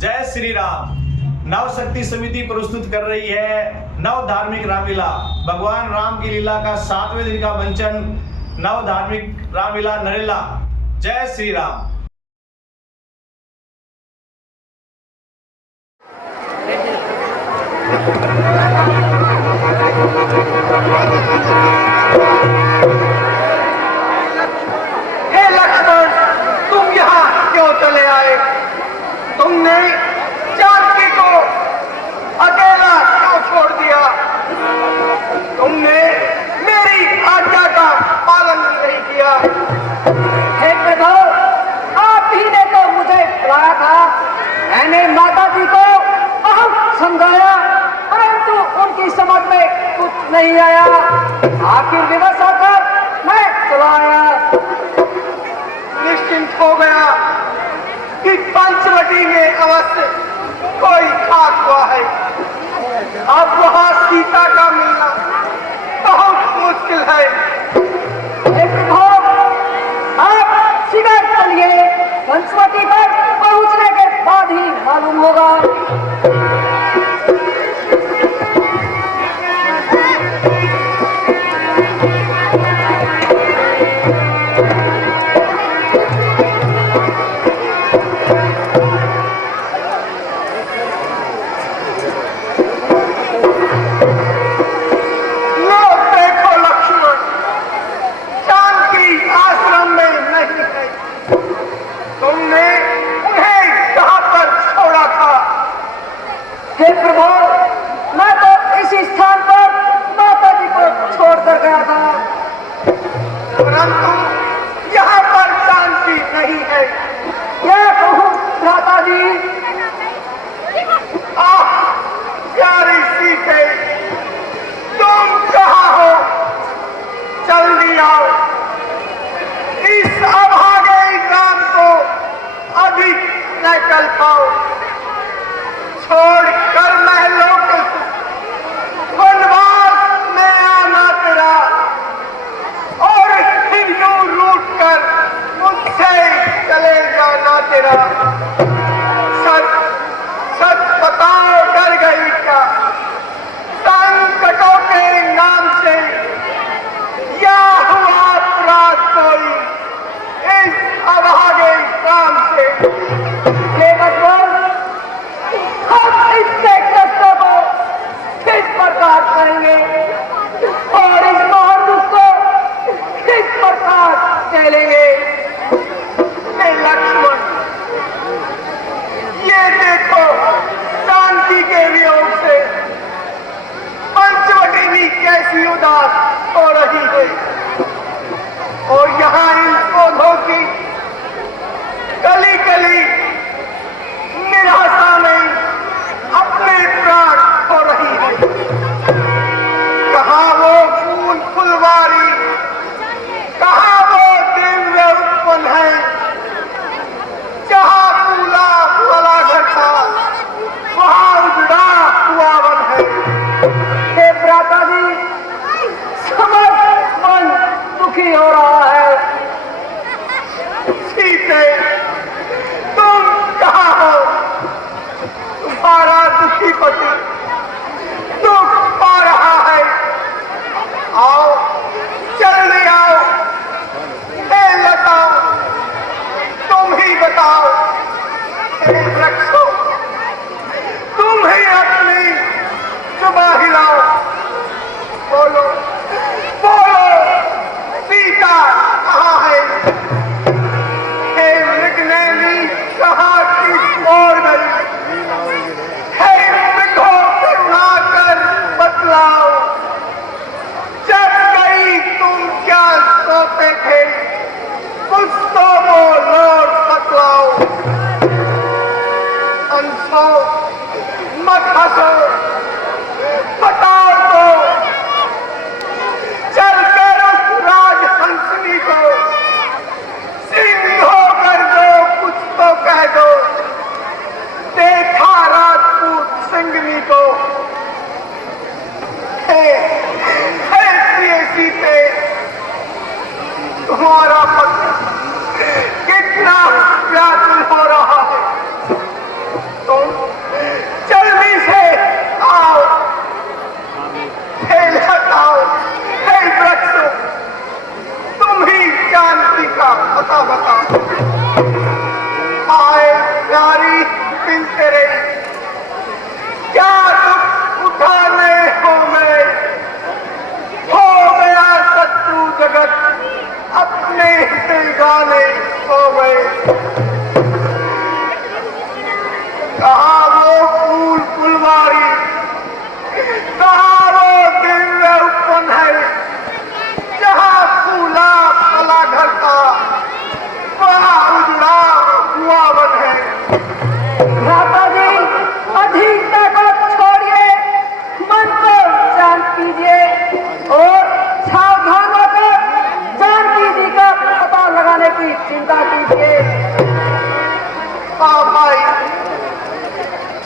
जय श्री राम। नव शक्ति समिति प्रस्तुत कर रही है नव धार्मिक रामलीला। भगवान राम की लीला का 7वें दिन का मंचन नव धार्मिक रामलीला नरेला। जय श्री राम। हे लक्ष्मण, तुम यहाँ क्यों चले आए? तुमने जानकी को अकेला क्यों छोड़ दिया? तुमने मेरी आज्ञा का पालन नहीं किया। हे प्रभु, आप ही ने तो मुझे बुलाया था। मैंने माता जी को बहुत समझाया, परंतु उनकी समझ में कुछ नहीं आया। आखिर विवश होकर मैं चला आया। निश्चिंत हो गया कि पंचवटी में अवश्य कोई खाक हुआ है। अब वहाँ सीता का मिलना बहुत मुश्किल है। हे प्रभु, आप शीघ्र चलिए। पंचवटी पर पहुंचने के बाद ही मालूम होगा। हे प्रभु, मैं तो इसी स्थान पर माता जी को छोड़कर गया था, परंतु यहाँ पर शांति नहीं है। क्या कहूँ भ्राता जी? प्यारी सीते, तुम कहाँ हो? जल्दी आओ। इस अभागे काम को अधिक न कर पाओ। छोड़कर महलों के वनवास में आना तेरा, और हिंदू रूठ कर मुझसे चले जाना तेरा। सच सच बताओ, डर गई क्या संकटों के नाम से, या हुआ अपराध कोई इस अभागे काम से? हे भगवान, हम इसके कष्टों को किस प्रकार करेंगे और इस महान दुख को किस प्रकार झेलेंगे? हे लक्ष्मण, ये देखो, शांति के वियोग से पंचवटी भी कैसी उदास हो रही है, और यहाँ इन पौधों की कली कली निराशा में अपने प्राण खो रही है। कहाँ वो फूल फुलवारी, कहाँ वो दिव्य उत्पन्न है, जहाँ फूला वाला घर था वहाँ उजड़ा हुआ वन है। हे भ्राता जी, समस्त मन दुखी हो रहा है। सीते, तुम कहाँ हो? तुम्हारा दुखी पति दुख पा रहा है। आओ, जल्दी आओ। हे लताओ, तुम ही बताओ। हे वृक्षों, तुम ही अपनी जुबान हिलाओ। बोलो बोलो, सीता कहाँ है? हे मृगनैनी कहाँ किस ओर गई? हे मृगो, करुणा कर बतलाओ, जब गई तुम क्या सोते थे? कुछ तो बोलो, बतलाओ। हंसो मत हंसो, बताओ तो। चल कर उस राजहंसनी को सिंह होकर दो, कुछ तो कह दो। देखा राजपूत सिंगनी को। हे प्रिय सीते, तुम्हारा पति कितना व्याकुल हो रहा है। कहाँ वो फूल फुलवारी, कहाँ वो दिव्य उपवन है जहाँ फूला फला घर था, वहाँ उजड़ा हुआ वन है। भ्राता जी, अधीनता को छोड़िए, मन को शांत कीजिए और सावधान होकर जानकी जी का पता लगाने की चिंता कीजिए। हाँ भाई,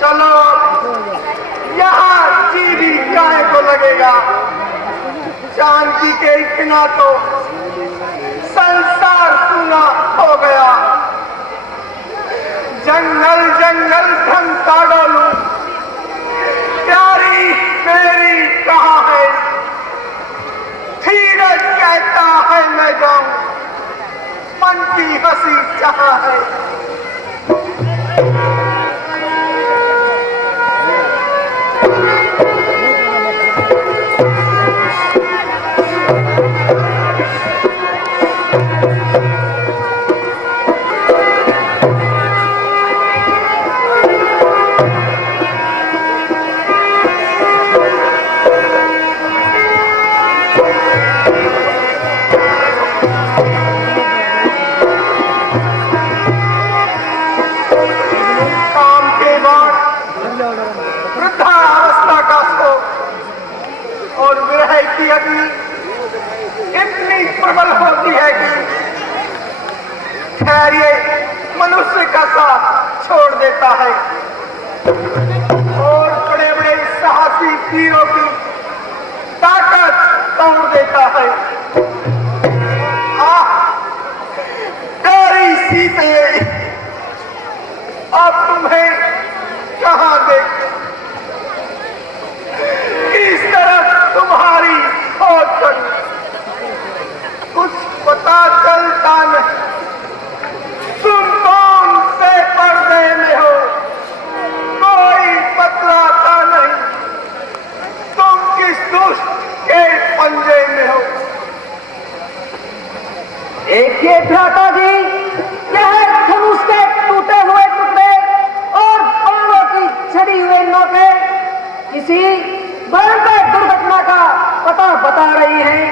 चलो यहाँ जीवी काय को लगेगा। जानकी के बिना तो संसार सुना हो गया। जंगल जंगल ढंका डालू, प्यारी मेरी कहाँ है? धीरज कहता है मैं जाऊं, मन की हंसी जहाँ है। इतनी प्रबल होती है कि खैरिए मनुष्य का साथ छोड़ देता है और बड़े बड़े साहसी वीरों की ताकत तोड़ देता है। प्यारी सीते, अब तुम्हें कहाँ देख, इस तरफ तुम्हारी खोज करूं, कुछ पता चलता नहीं। तुम कौन से पर्दे में हो, कोई बतलाता नहीं। तुम किस दुष्ट के पंजे में हो। देखिए भ्राता जी, यह धनुष के टूटे हुए टुकड़े और बाणों की छड़ी हुई नोकें किसी भयंकर दुर्घटना का पता बता रही हैं।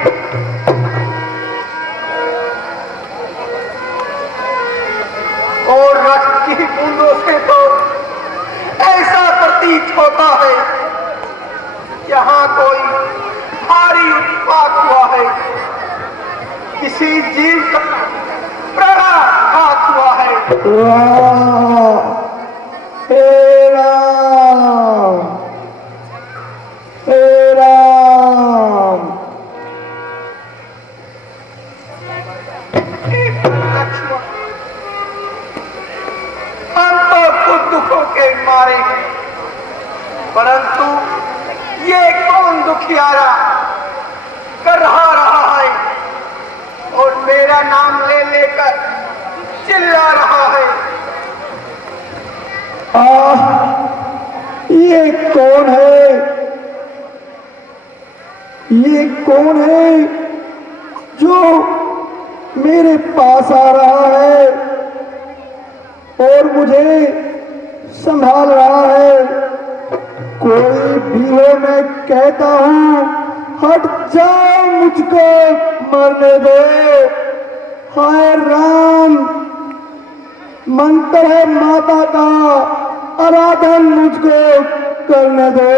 और रक्त की बूंदों से तो ऐसा प्रतीत होता है यहाँ कोई भारी उत्पात हुआ है, किसी जीव का प्राणाघात हुआ है। हे राम, हे राम। हम तो खुद दुखों के मारे हैं, परंतु ये कौन दुखियारा कर रहा है और मेरा नाम ले लेकर चिल्ला रहा है। ये कौन है? ये कौन है जो मेरे पास आ रहा है और मुझे संभाल रहा है? कोई भी हो, मैं कहता हूं हट जाओ, मुझको मरने दो। हाय राम, मंत्र है माता का, आराधन मुझको करने दो।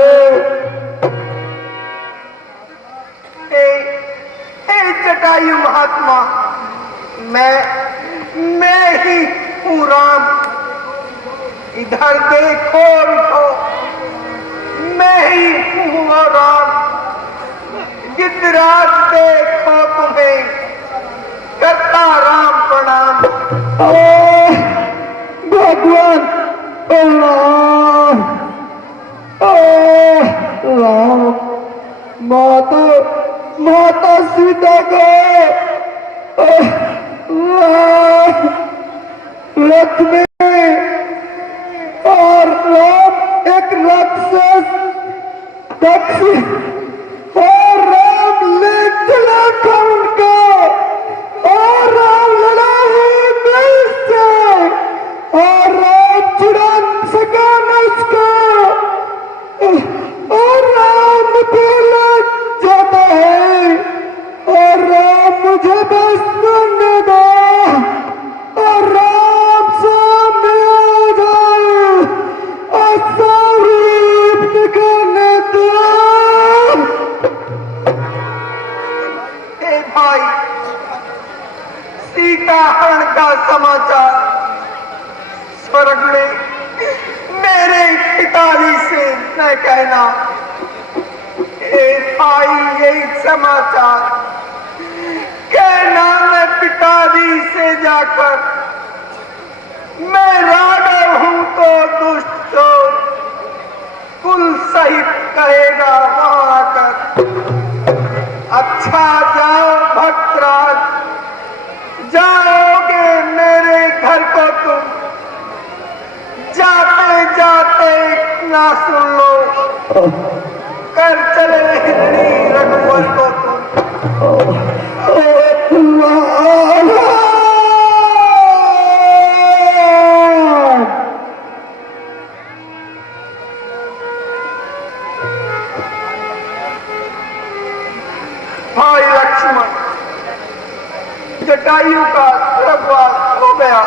जटायु महात्मा, मैं ही हूँ राम। इधर देखो उठो, मैं ही हूँ वो राम। गिद्धराज देखो तुम्हें, करता राम प्रणाम। भगवान राम, राम, माता सीता को रथ में, और राम एक राक्षस दक्ष, और राम ले चला था उनको, और राम लड़ा है मैं इससे, और राम छुड़ा सका न कहना। आई यही समाचार कहना मैं पिताजी से जाकर, मैं राघव हूं तो दुष्ट चोर कुल सहित कहेगा वहां आकर। अच्छा जाओ भक्तराज, जाओगे मेरे घर को तुम, जाते जाते ना सुन लो, कर चले हिरणी रघुवर को तुम। भाई लक्ष्मण, जटायु का स्वर्गवास हो गया,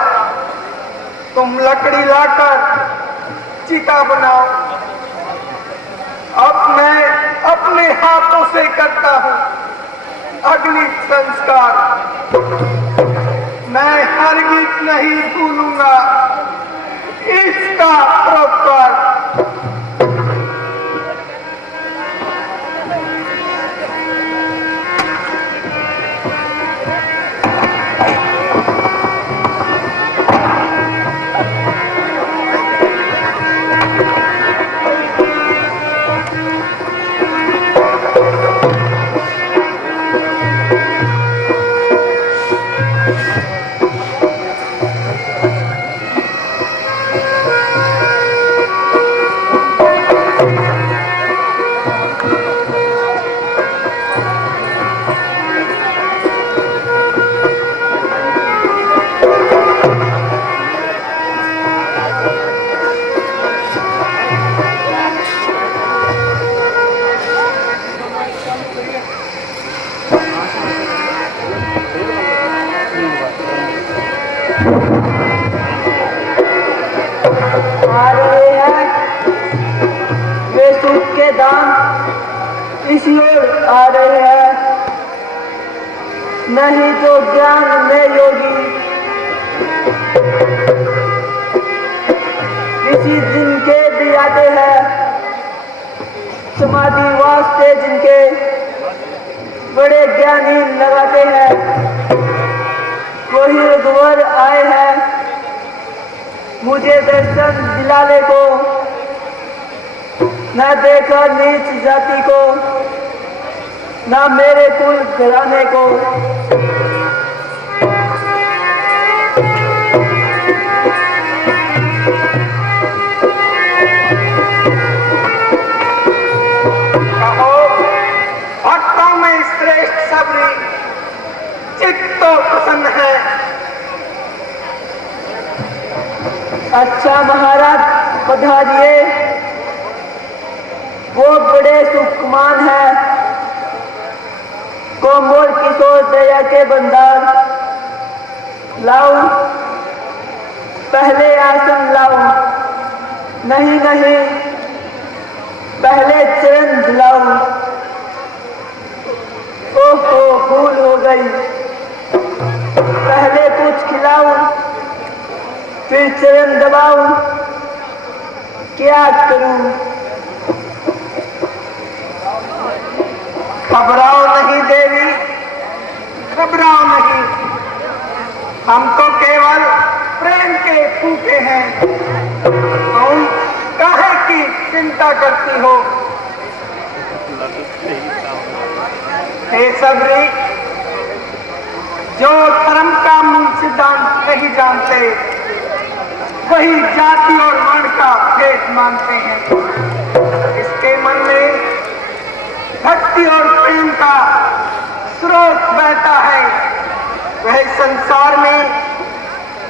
तुम लकड़ी लाकर चिता बनाओ। अब मैं अपने हाथों से करता हूं अग्नि संस्कार। मैं हरगिज नहीं भूलूंगा इसका परोपकार। इसी ओर आ रहे हैं, नहीं तो ज्ञान में योगी किसी दिन के भी आते हैं, समाधि वास्ते जिनके बड़े ज्ञानी लगाते हैं, वही रघुवर आए हैं मुझे दर्शन दिलाने को। न देखा नीच जाति को, न मेरे कुल घराने को। कहो भक्तों में श्रेष्ठ सबरी चित्त तो प्रसन्न है। अच्छा महाराज पधारिए, वो बड़े सुखमान है, कोमल किशोर दया के बंदार। लाओ पहले आसन लाओ, नहीं नहीं पहले चरण दिलाओ। ओहो भूल हो गई, पहले कुछ खिलाओ फिर चरण दबाओ, क्या करूं। घबराओ नहीं देवी, घबराओ नहीं, हम तो केवल प्रेम के फूके हैं। तुम काहे की चिंता करती हो। हे सबरी, जो धर्म का मूल सिद्धांत नहीं जानते वही जाति और वर्ण का भेद मानते हैं। इसके मन में भक्ति और प्रेम का स्रोत बहता है, वह संसार में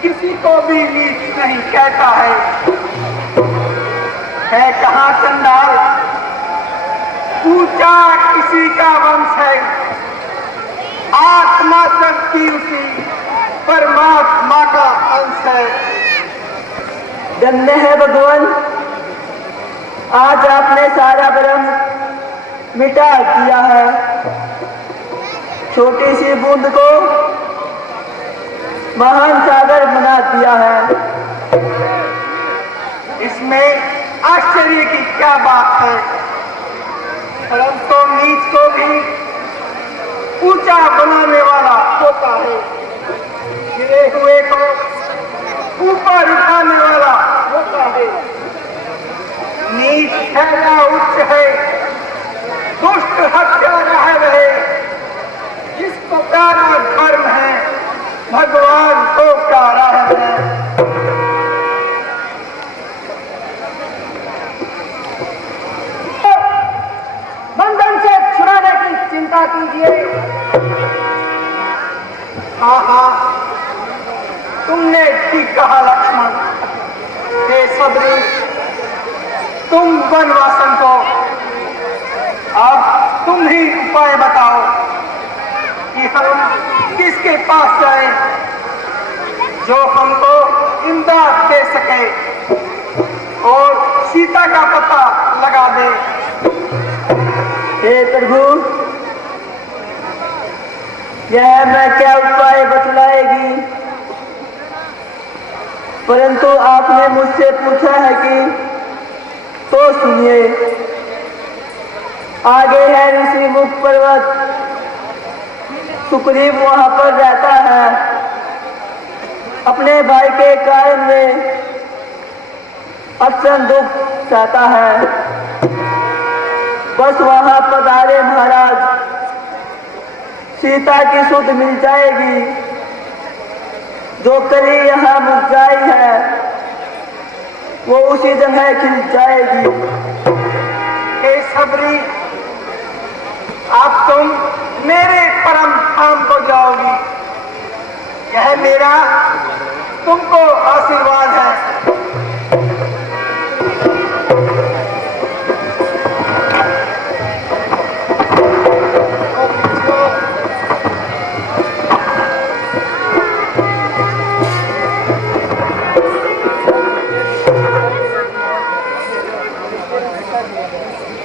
किसी को भी नीच नहीं कहता है। कहाँ चंडाल, ऊंचा किसी का वंश है, आत्मा सबकी उसी परमात्मा का अंश है। धन्य है भगवान, आज आपने सारा भ्रम मिटा दिया है। छोटी सी बूंद को महान सागर बना दिया है। इसमें आश्चर्य की क्या बात है। परंतु नीच को भी ऊंचा बनाने वाला होता है, गिरे हुए को ऊपर उठाने वाला होता है। नीच है या उच्च है, दुष्ट हत्यारा है रहे, जिसको प्यारा धर्म है भगवान को प्यारा है। बंधन से छुड़ाने की चिंता कीजिए। हाँ हाँ, तुमने ठीक कहा लक्ष्मण। हे सबरी, तुम वनवासन को अब तुम ही उपाय बताओ कि हम किसके पास जाएं जो हमको इमदाद दे सके और सीता का पता लगा दे। हे प्रभु, यह मैं क्या उपाय बतलाएगी, परंतु आपने मुझसे पूछा है कि तो सुनिए। आगे है ऋषि मुख पर्वत, सुग्रीव वहां पर रहता है। अपने भाई के कारण में अत्यंत दुख सहता है। बस वहां पधारे महाराज, सीता की सुध मिल जाएगी। जो कली यहाँ मुरझाई है वो उसी जगह खिल जाएगी। हे सबरी, अब तुम मेरे परम धाम को जाओगी, यह मेरा तुमको आशीर्वाद है।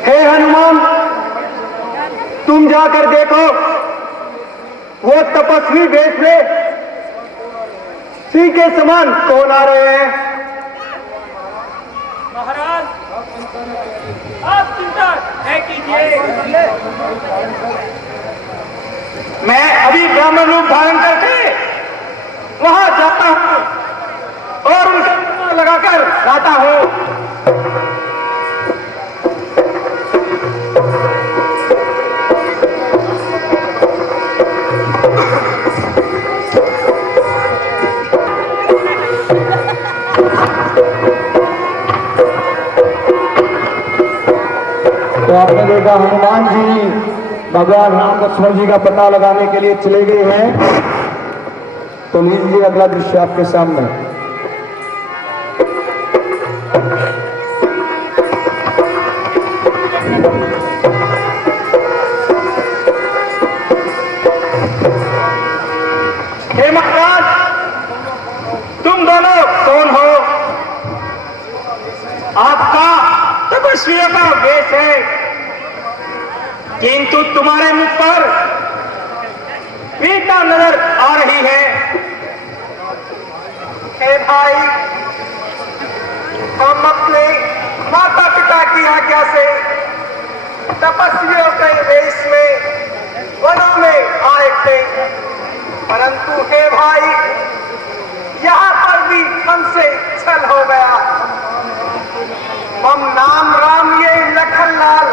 हे हनुमान, तुम जाकर देखो वो तपस्वी वेश में सिंह के समान कौन आ रहे हैं। महाराज, आप चिंता न कीजिए। मैं अभी ब्राह्मण रूप धारण करके वहां जाता हूं और उनका पता लगाकर लाता हूं। तो आपने देखा हनुमान जी भगवान राम लक्ष्मण जी का पता लगाने के लिए चले गए हैं। तो लीजिए अगला दृश्य आपके सामने। हे महाराज, तुम दोनों कौन हो? आपका तपस्वियों का वेश है, किंतु तुम्हारे मुख पर पीड़ा नजर आ रही है। हे भाई, हम अपने माता पिता की आज्ञा से तपस्वियों के वेश में वनों में आए थे, परंतु हे भाई, यहाँ पर भी हमसे छल हो गया। हम नाम राम ये लखनलाल,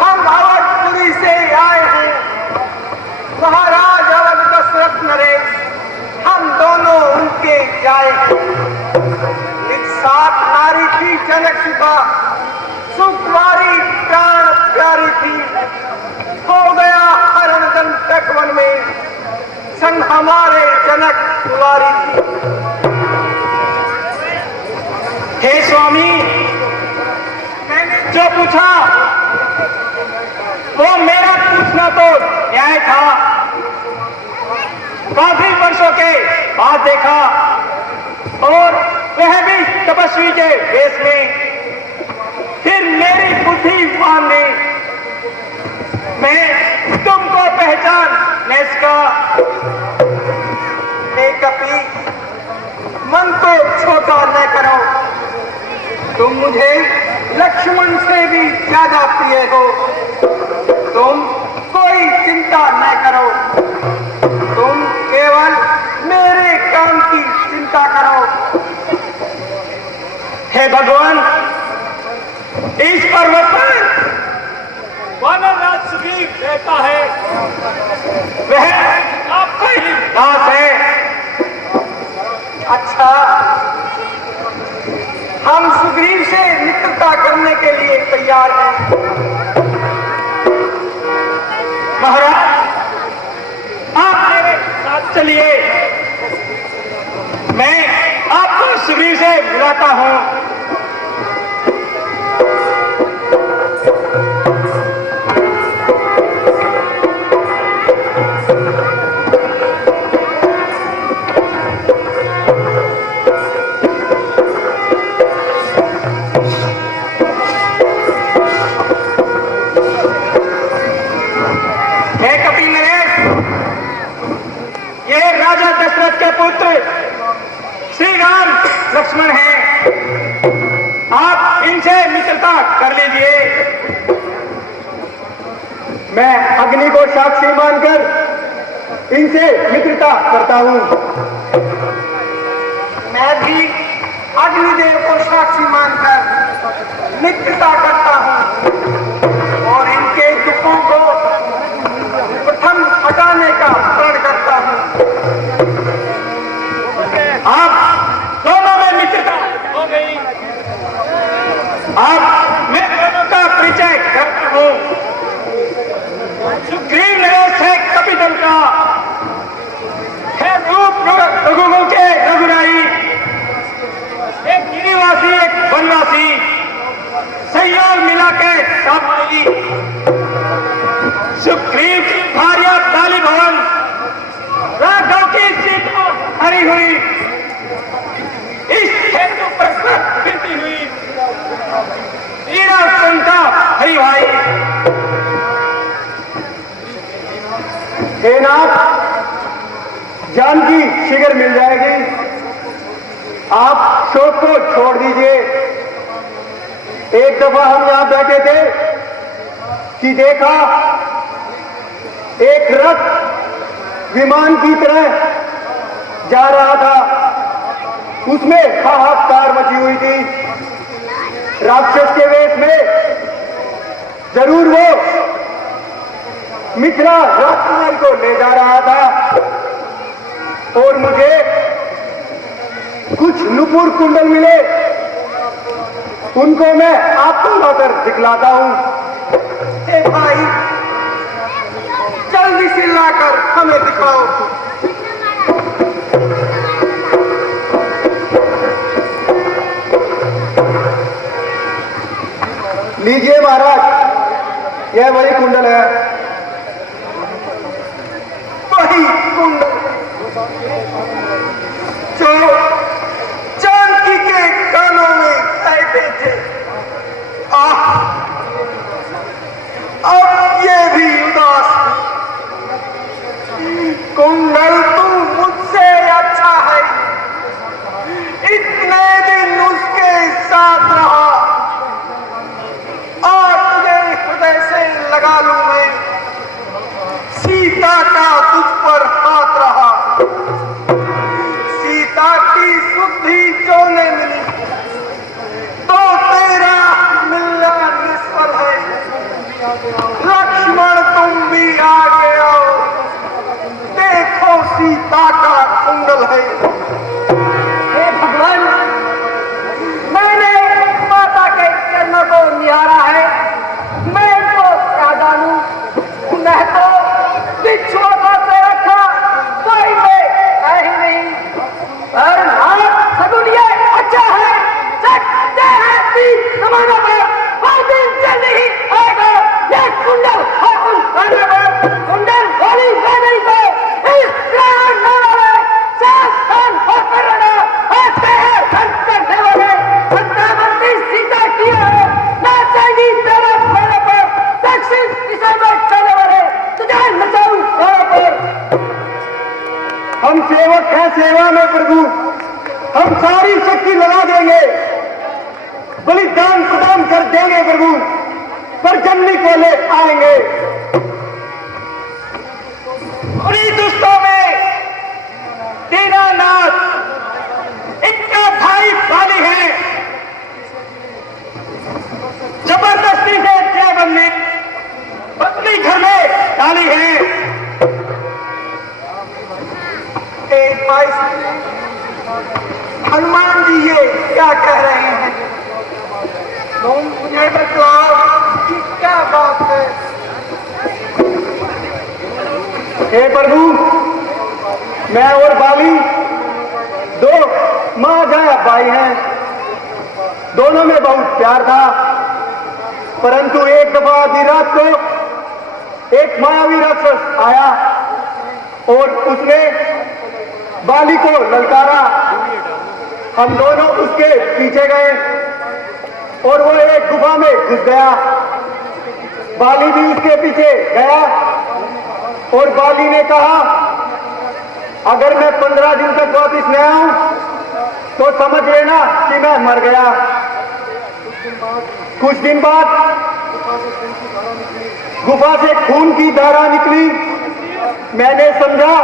हम अवधपुरी से आए हैं। महाराज अवध दशरथ नरेश, हम दोनों उनके जाए हैं। एक साथ नारी थी जनक सुता, सुकुमारी प्राण प्यारी थी। हो गया हरण दंडक वन में, संग हमारे जनक दुलारी थी। हे स्वामी, मैंने जो पूछा वो मेरा पूछना तो न्याय था। काफी वर्षों के बाद देखा, और वह भी तपस्वी के वेश में। फिर मेरी बुद्धि मान ली, मैं तुमको पहचान न सका। कपी, मन को छोटा न करो, तुम मुझे लक्ष्मण से भी ज्यादा प्रिय हो। तुम कोई चिंता न करो, तुम केवल मेरे काम की चिंता करो। हे भगवान, इस पर्वत पर वानरराज सुग्रीव रहता है, वह आपका ही दास है। अच्छा, हम सुग्रीव से मित्रता करने के लिए तैयार हैं। महाराज, आप मेरे साथ चलिए, मैं आपको सुग्रीव से बुलाता हूं। के पुत्र श्री राम लक्ष्मण हैं, आप इनसे मित्रता कर लीजिए। मैं अग्नि को साक्षी मानकर इनसे मित्रता करता हूं। मैं भी अग्निदेव को साक्षी मानकर मित्रता करता हूं और इनके दुखों को प्रथम हटाने का प्रण करता हूं। आप दोनों में मित्रता हो गई। आप मैं दोनों का परिचय करता हूं। सुग्रीव नरेश है कपिदल का, है रूप रघुगु के रघुराई, एक गिरिवासी एक वनवासी, सहयोग मिला के सामाई। सुग्रीव की भार्या ताली भवन, राघव की सीता हरी हुई, इस हेतु पर गिरती हुई ईरा संता हरी भाई। हे नाथ, जानकी शीघ्र मिल जाएगी, आप शोक को छोड़ दीजिए। एक दफा हम यहां बैठे थे कि देखा एक रथ विमान की तरह जा रहा था, उसमें हाहाकार मची हुई थी। राक्षस के वेश में जरूर वो मिथिला राजकुमारी को ले जा रहा था और मुझे कुछ नुपुर कुंडल मिले, उनको मैं आपको लाकर दिखलाता हूं। हे भाई, जल्दी से लाकर हमें दिखाओ। लीजिए महाराज, यह वही कुंडल है। वही कुंडल जो जानकी के कानों में कहते थे। अब ये भी उदास। कुंडल तू मुझसे अच्छा है, इतने दिन उसके साथ रहा, आज तुझे हृदय से लगा लूं मैं। वरदान प्रदान कर देंगे प्रभु, पर जन्मी को ले आएंगे। और इस दुष्टों में दीनानाथ इनका भाई बाली है, जबरदस्ती से जयवन ने पत्नी घर में डाली है। एक भाई हनुमान जी ये क्या कह रहे हैं? मुझे बतलाओ कि क्या बात है? हे प्रभु, मैं और बाली दो माँ जाया भाई हैं, दोनों में बहुत प्यार था, परंतु एक दफा आधी रात को एक मायावी राक्षस आया और उसने बाली को ललकारा। हम दोनों उसके पीछे गए और वो एक गुफा में घुस गया। बाली भी उसके पीछे गया और बाली ने कहा, अगर मैं 15 दिन तक वापिस न आऊं तो समझ लेना कि मैं मर गया। कुछ दिन बाद गुफा से खून की धारा निकली। मैंने समझा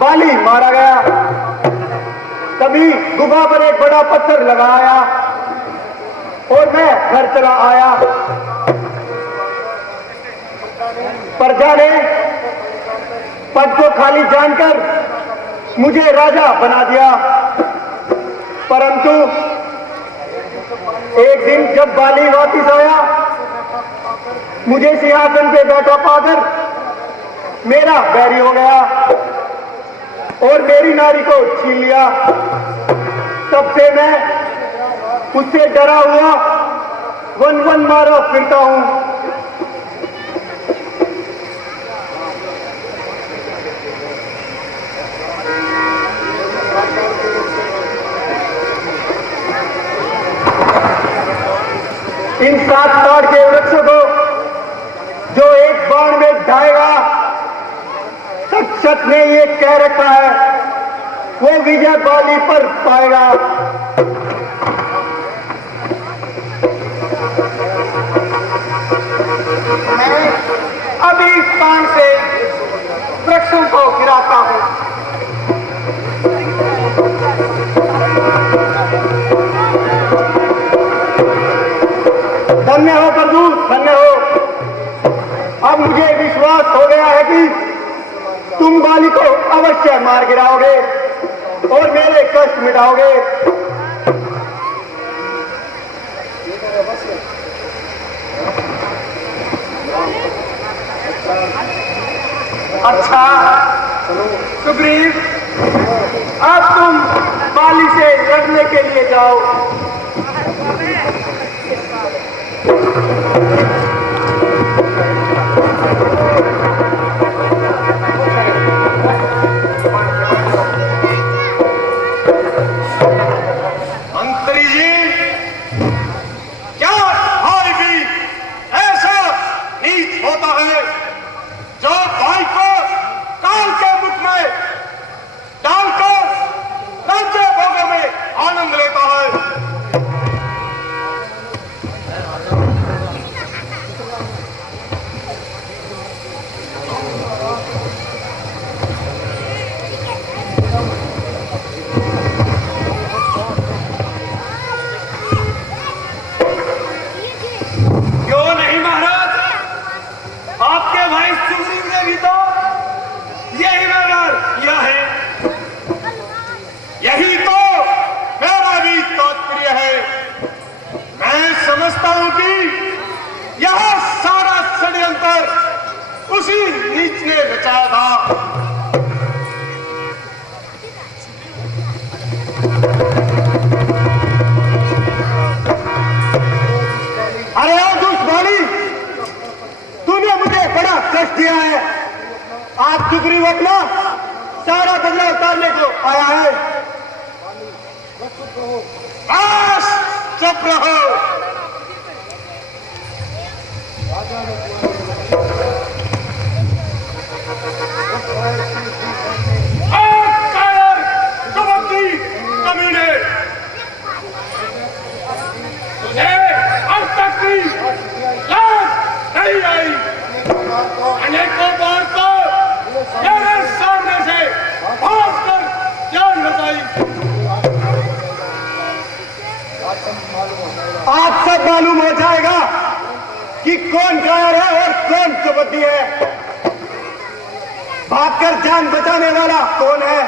बाली मारा गया। तभी गुफा पर एक बड़ा पत्थर लगाया और मैं घर चला आया। प्रजा ने पद को खाली जानकर मुझे राजा बना दिया, परंतु एक दिन जब बाली वापिस आया, मुझे सिंहासन पे बैठा पाकर मेरा बैरी हो गया और मेरी नारी को छीन लिया। तब से मैं उससे डरा हुआ वन वन मारा फिरता हूं। इन 7 ताड़ के वृक्षों को जो एक बाण में ढाएगा, तक्षक ने ये कह रखा है, वो विजय बाली पर पाएगा। मैं अभी इस बाण से वृक्षों को गिराता हूं। धन्य हो प्रभु, धन्य हो। अब मुझे विश्वास हो गया है कि तुम बाली को अवश्य मार गिराओगे और मेरे कष्ट मिटाओगे। अच्छा सुग्रीव, अब तुम बाली से लड़ने के लिए जाओ। मंत्री जी, क्या भाई भी ऐसा नीच होता है जो भाई को काल के मुख में डालकर राज्य भोगों में आनंद लेता है। क्यों नहीं महाराज, आपके भाई सुग्रीव ने भी तो यही व्यवहार किया है। यही तो मेरा भी तात्पर्य है। मैं समझता हूं कि यह सारा षड्यंत्र उसी नीच ने रचाया था। अरे ओ दुष्ट बाली, तूने मुझे बड़ा कष्ट दिया है। आज सुग्रीव अपना सारा बदला उतारने को आया है। बस चुप रहो। कमीने तुझे आई, लाज नहीं आई। अनेकों बार तो मेरे सामने से भागकर जान बचाई। आज सब मालूम हो जाएगा कि कौन कायर है और कौन कबड्डी है। भागकर जान बचाने वाला कौन है?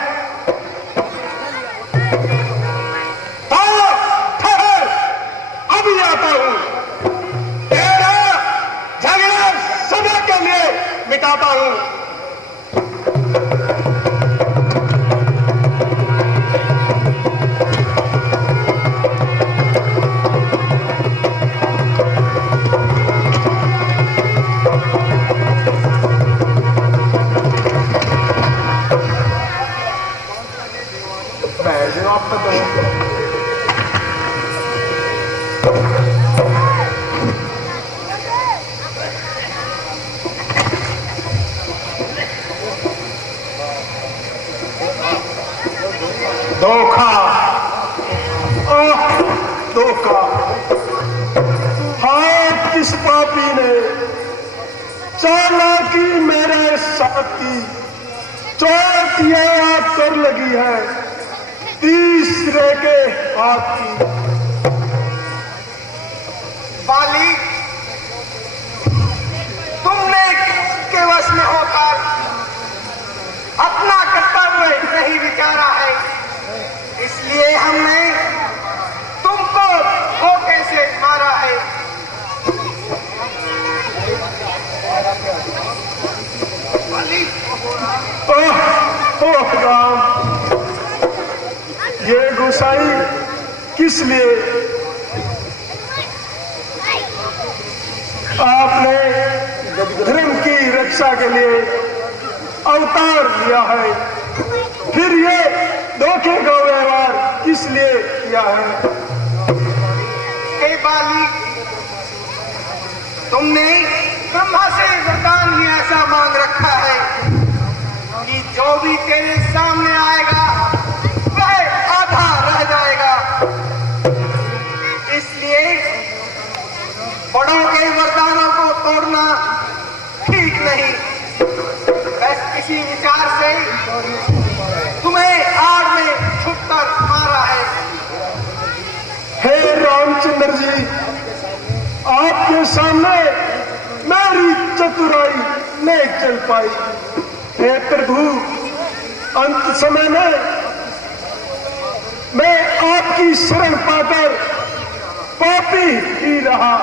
ठहर, अभी आता हूं। तेरा झगड़ा सदा के लिए मिटाता हूं। धोखा, धोखा। हाय किस पापी ने चालाकी मेरे साथ की, चोट ये आप कर लगी है तीसरे के हाथ की। बाली, तुमने के वश में होकर अपना कर्तव्य नहीं विचारा है, इसलिए हमने तुमको धोखे से मारा है। बाली, ओह राम, ये गुसाई किस लिए? आपने धर्म की रक्षा के लिए अवतार लिया है, फिर ये धोखे का व्यवहार किस लिए किया है? हे बाली, तुमने ब्रह्मा से वरदान ही ऐसा मांग रखा है कि जो भी तेरे सामने आएगा वह आधा रह जाएगा। इसलिए बड़ों के वरदानों को तोड़ना ठीक नहीं। बस किसी विचार से तुम्हें आग में छुपकर मारा है। हे रामचंद्र जी, आपके सामने मेरी चतुराई नहीं चल पाई। हे प्रभु, अंत समय में मैं आपकी शरण पाकर पापी ही रहा।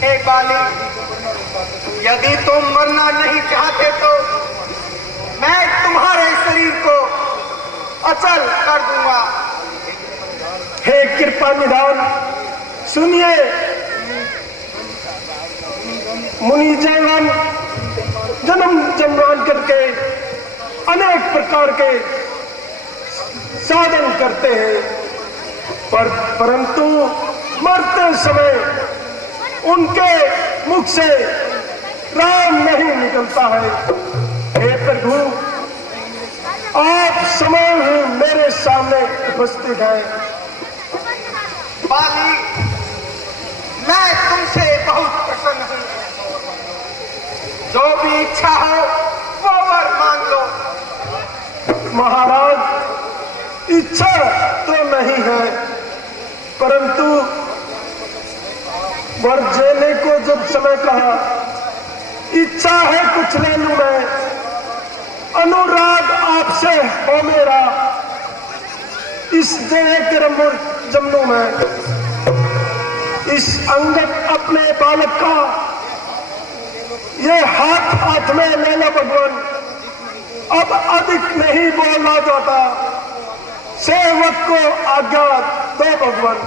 हे बाली, यदि तुम मरना नहीं चाहते तो मैं तुम्हारे शरीर को अचल कर दूंगा। हे कृपा निधान, सुनिए। मुनि जैवन जन्म जन्मान करके अनेक प्रकार के साधन करते हैं, परंतु मरते समय उनके मुख से राम नहीं निकलता है। हे प्रभु, आप समय ही मेरे सामने उपस्थित हैं। बाली, मैं तुमसे बहुत प्रसन्न हूं। जो भी इच्छा हो वो वर मांग लो। महाराज, इच्छा तो नहीं है, परंतु वर देने को जब समय कहा, इच्छा है कुछ ले लूं मैं। अनुराग आपसे हो मेरा, इस जय कर्म जमनू में। इस अंगत अपने बालक का ये हाथ हाथ में ले लो भगवान। अब अधिक नहीं बोलना चाहता, सेवक को आज्ञा दो भगवान।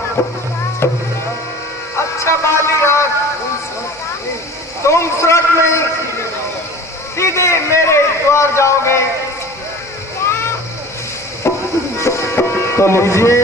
अच्छा बालीराज, तुम स्वर्ग में सीधे मेरे द्वार जाओगे। तो लीजिए